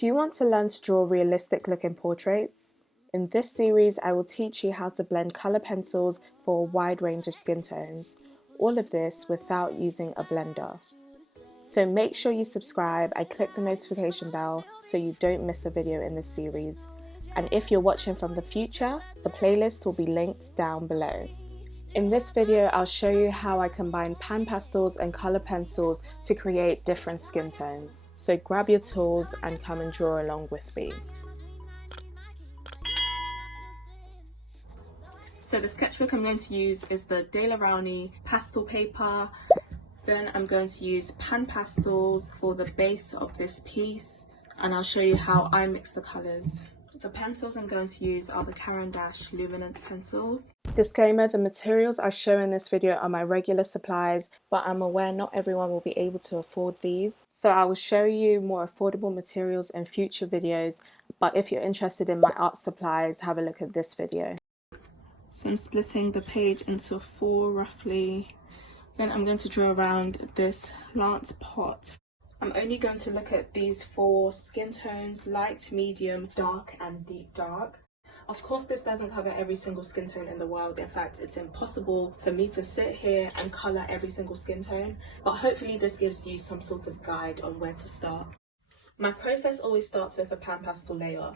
Do you want to learn to draw realistic looking portraits? In this series, I will teach you how to blend colour pencils for a wide range of skin tones. All of this without using a blender. So make sure you subscribe and click the notification bell so you don't miss a video in this series. And if you're watching from the future, the playlist will be linked down below. In this video, I'll show you how I combine pan pastels and colour pencils to create different skin tones. So grab your tools and come and draw along with me. So the sketchbook I'm going to use is the De La Rowney pastel paper. Then I'm going to use pan pastels for the base of this piece, and I'll show you how I mix the colours. The pencils I'm going to use are the Caran d'Ache Luminance pencils. Disclaimer, the materials I show in this video are my regular supplies, but I'm aware not everyone will be able to afford these. So I will show you more affordable materials in future videos, but if you're interested in my art supplies, have a look at this video. So I'm splitting the page into 4 roughly. Then I'm going to draw around this lance pot. I'm only going to look at these 4 skin tones: light, medium, dark and deep dark. Of course, this doesn't cover every single skin tone in the world. In fact, it's impossible for me to sit here and colour every single skin tone, but hopefully this gives you some sort of guide on where to start. My process always starts with a pan pastel layer.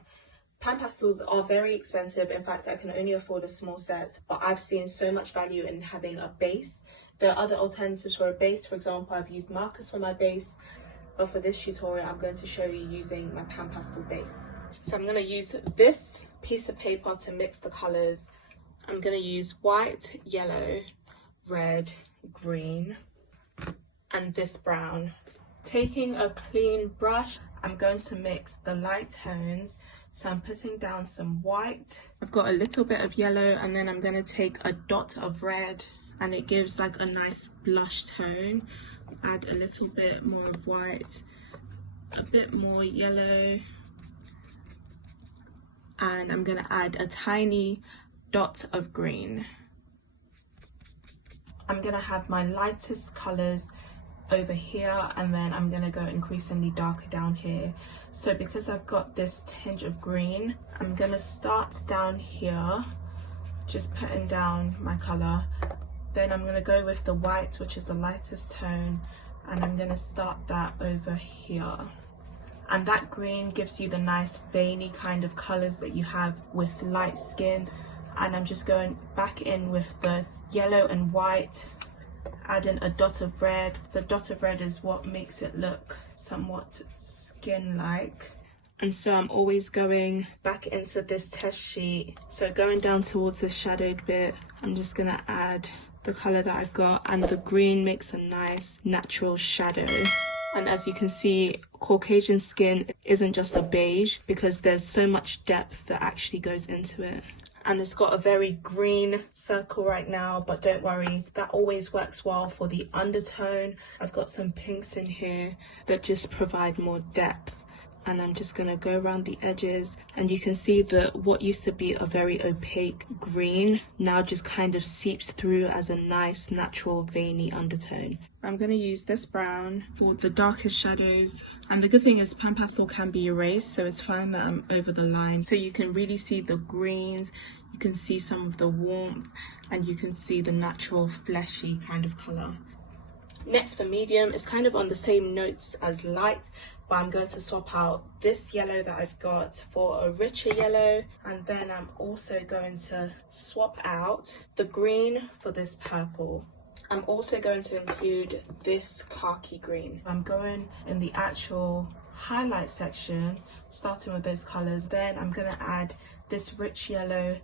Pan pastels are very expensive. In fact, I can only afford a small set, but I've seen so much value in having a base. There are other alternatives for a base. For example, I've used markers for my base, but for this tutorial, I'm going to show you using my pan pastel base. So I'm going to use this piece of paper to mix the colours. I'm going to use white, yellow, red, green, and this brown. Taking a clean brush, I'm going to mix the light tones. So I'm putting down some white. I've got a little bit of yellow, and then I'm going to take a dot of red, and it gives like a nice blush tone. Add a little bit more of white, a bit more yellow, and I'm going to add a tiny dot of green. I'm going to have my lightest colours over here, and then I'm going to go increasingly darker down here. So because I've got this tinge of green, I'm going to start down here, just putting down my colour. Then I'm going to go with the white, which is the lightest tone, and I'm going to start that over here. And that green gives you the nice veiny kind of colours that you have with light skin. And I'm just going back in with the yellow and white, adding a dot of red. The dot of red is what makes it look somewhat skin-like. And so I'm always going back into this test sheet. So going down towards the shadowed bit, I'm just going to add the colour that I've got, and the green makes a nice natural shadow. And as you can see, Caucasian skin isn't just a beige, because there's so much depth that actually goes into it. And it's got a very green circle right now, but don't worry, that always works well for the undertone. I've got some pinks in here that just provide more depth. And I'm just going to go around the edges, and you can see that what used to be a very opaque green now just kind of seeps through as a nice natural veiny undertone. I'm going to use this brown for the darkest shadows, and the good thing is pan pastel can be erased, so it's fine that I'm over the line. So you can really see the greens, you can see some of the warmth, and you can see the natural fleshy kind of colour. Next for medium, it's kind of on the same notes as light, but I'm going to swap out this yellow that I've got for a richer yellow, and then I'm also going to swap out the green for this purple. I'm also going to include this khaki green. I'm going in the actual highlight section, starting with those colours. Then I'm going to add this rich yellow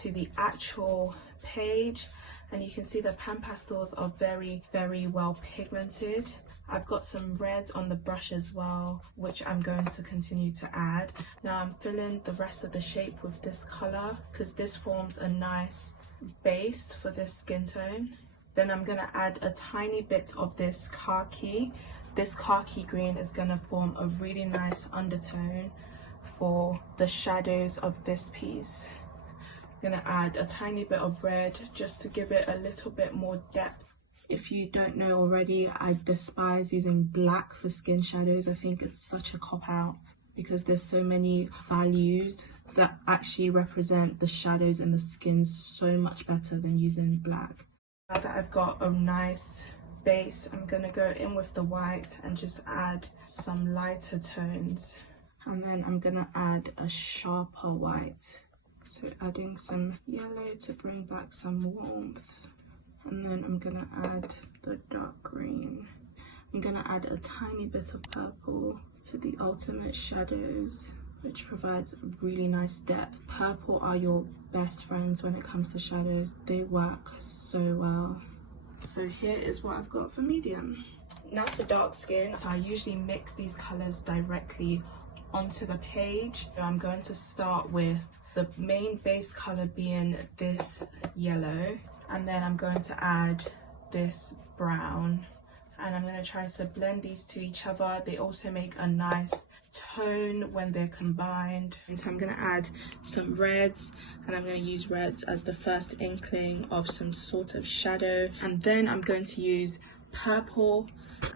to the actual page. And you can see the pan pastels are very, very well pigmented. I've got some red on the brush as well, which I'm going to continue to add. Now I'm filling the rest of the shape with this colour, because this forms a nice base for this skin tone. Then I'm going to add a tiny bit of this khaki. This khaki green is going to form a really nice undertone for the shadows of this piece. I'm going to add a tiny bit of red just to give it a little bit more depth. If you don't know already, I despise using black for skin shadows. I think it's such a cop-out. because there's so many values that actually represent the shadows and the skin so much better than using black. Now that I've got a nice base, I'm gonna go in with the white and just add some lighter tones, and then I'm gonna add a sharper white, so adding some yellow to bring back some warmth, and then I'm gonna add the dark green. I'm gonna add a tiny bit of purple to the ultimate shadows, which provides a really nice depth. Purple are your best friends when it comes to shadows. They work so well. So here is what I've got for medium. Now for dark skin, so I usually mix these colors directly onto the page. I'm going to start with the main base color being this yellow, and then I'm going to add this brown, and I'm going to try to blend these to each other. They also make a nice tone when they're combined. And so I'm going to add some reds, and I'm going to use reds as the first inkling of some sort of shadow, and then I'm going to use purple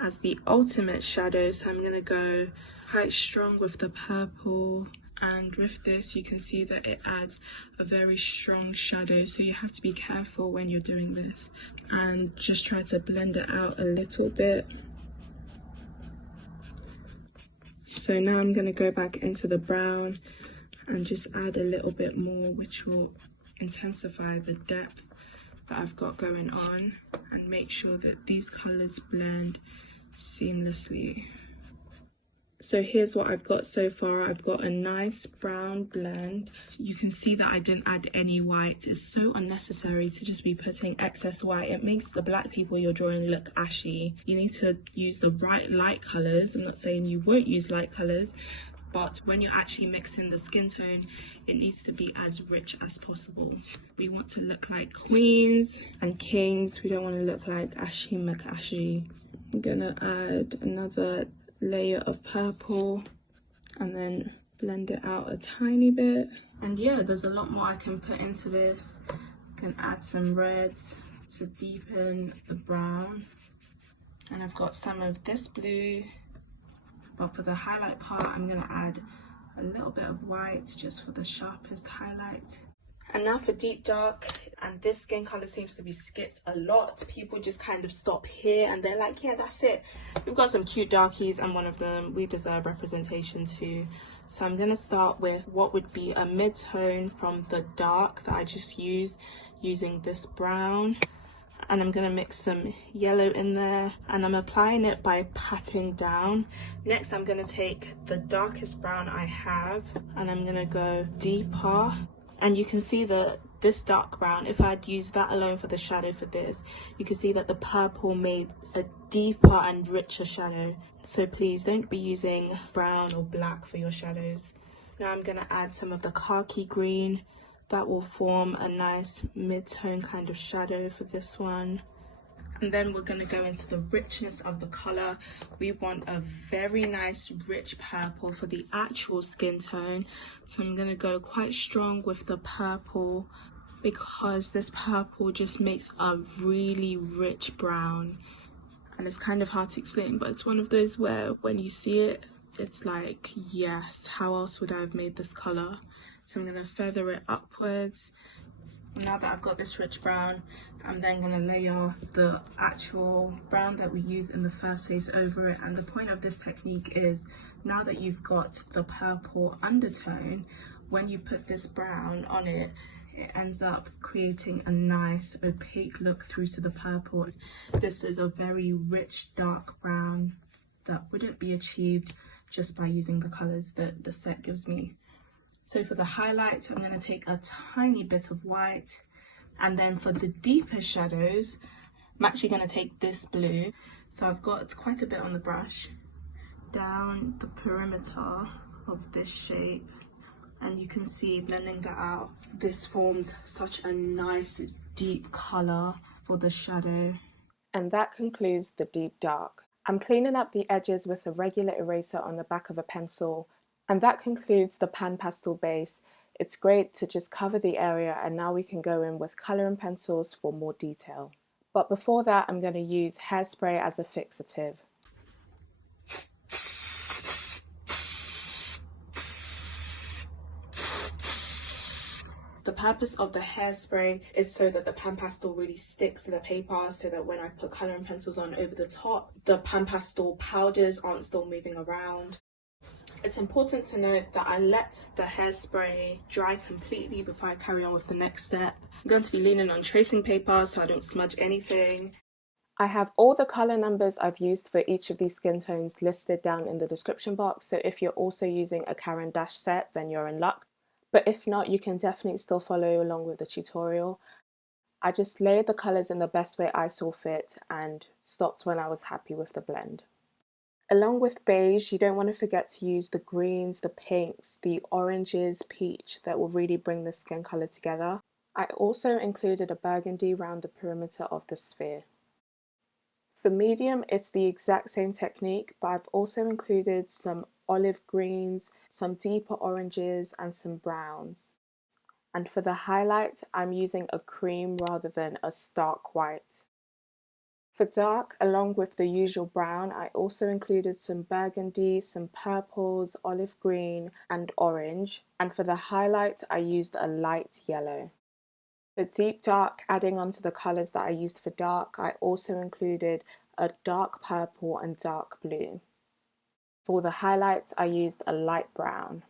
as the ultimate shadow. So I'm going to go quite strong with the purple, and with this you can see that it adds a very strong shadow, so you have to be careful when you're doing this and just try to blend it out a little bit. So now I'm going to go back into the brown and just add a little bit more, which will intensify the depth that I've got going on and make sure that these colors blend seamlessly. So here's what I've got so far. I've got a nice brown blend. You can see that I didn't add any white. It's so unnecessary to just be putting excess white. It makes the black people you're drawing look ashy. You need to use the right light colors. I'm not saying you won't use light colors, but when you're actually mixing the skin tone, it needs to be as rich as possible. We want to look like queens and kings. We don't want to look like ashy McAshy. I'm gonna add another layer of purple and then blend it out a tiny bit. And yeah, there's a lot more I can put into this. I can add some reds to deepen the brown, and I've got some of this blue, but for the highlight part I'm gonna add a little bit of white just for the sharpest highlight. And now for deep dark, and this skin color seems to be skipped a lot. People just kind of stop here and they're like, yeah, that's it. We've got some cute darkies, and one of them, we deserve representation too. So I'm gonna start with what would be a mid-tone from the dark that I just used, using this brown. And I'm gonna mix some yellow in there, and I'm applying it by patting down. Next, I'm gonna take the darkest brown I have, and I'm gonna go deeper. And you can see that this dark brown, if I'd used that alone for the shadow for this, you can see that the purple made a deeper and richer shadow. So please don't be using brown or black for your shadows. Now I'm gonna add some of the khaki green. That will form a nice mid-tone kind of shadow for this one. And then we're going to go into the richness of the color. We want a very nice rich purple for the actual skin tone. So I'm going to go quite strong with the purple, because this purple just makes a really rich brown. And it's kind of hard to explain, but it's one of those where when you see it, it's like, yes, how else would I have made this color? So I'm going to feather it upwards. Now that I've got this rich brown, I'm then going to layer the actual brown that we used in the first place over it. And the point of this technique is, now that you've got the purple undertone, when you put this brown on it, it ends up creating a nice opaque look through to the purple. This is a very rich dark brown that wouldn't be achieved just by using the colors that the set gives me. So for the highlights, I'm going to take a tiny bit of white, and then for the deeper shadows, I'm actually going to take this blue. So I've got quite a bit on the brush down the perimeter of this shape, and you can see, blending that out, this forms such a nice deep color for the shadow. And that concludes the deep dark. I'm cleaning up the edges with a regular eraser on the back of a pencil. And that concludes the pan pastel base. It's great to just cover the area, and now we can go in with colour and pencils for more detail. But before that, I'm going to use hairspray as a fixative. The purpose of the hairspray is so that the pan pastel really sticks to the paper, so that when I put colouring pencils on over the top, the pan pastel powders aren't still moving around. It's important to note that I let the hairspray dry completely before I carry on with the next step. I'm going to be leaning on tracing paper so I don't smudge anything. I have all the colour numbers I've used for each of these skin tones listed down in the description box, so if you're also using a Caran d'Ache set, then you're in luck. But if not, you can definitely still follow along with the tutorial. I just layered the colours in the best way I saw fit and stopped when I was happy with the blend. Along with beige, you don't want to forget to use the greens, the pinks, the oranges, peach that will really bring the skin colour together. I also included a burgundy around the perimeter of the sphere. For medium, it's the exact same technique, but I've also included some olive greens, some deeper oranges and some browns. And for the highlight, I'm using a cream rather than a stark white. For dark, along with the usual brown, I also included some burgundy, some purples, olive green and orange. And for the highlight, I used a light yellow. For deep dark, adding on to the colours that I used for dark, I also included a dark purple and dark blue. For the highlights, I used a light brown.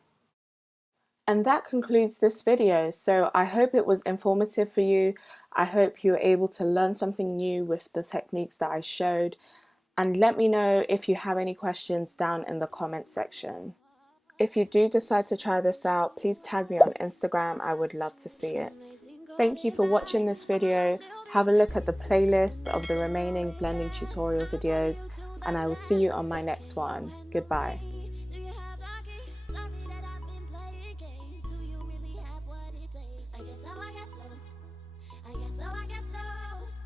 And that concludes this video, so I hope it was informative for you. I hope you were able to learn something new with the techniques that I showed, and let me know if you have any questions down in the comment section. If you do decide to try this out, please tag me on Instagram, I would love to see it. Thank you for watching this video. Have a look at the playlist of the remaining blending tutorial videos, and I will see you on my next one. Goodbye.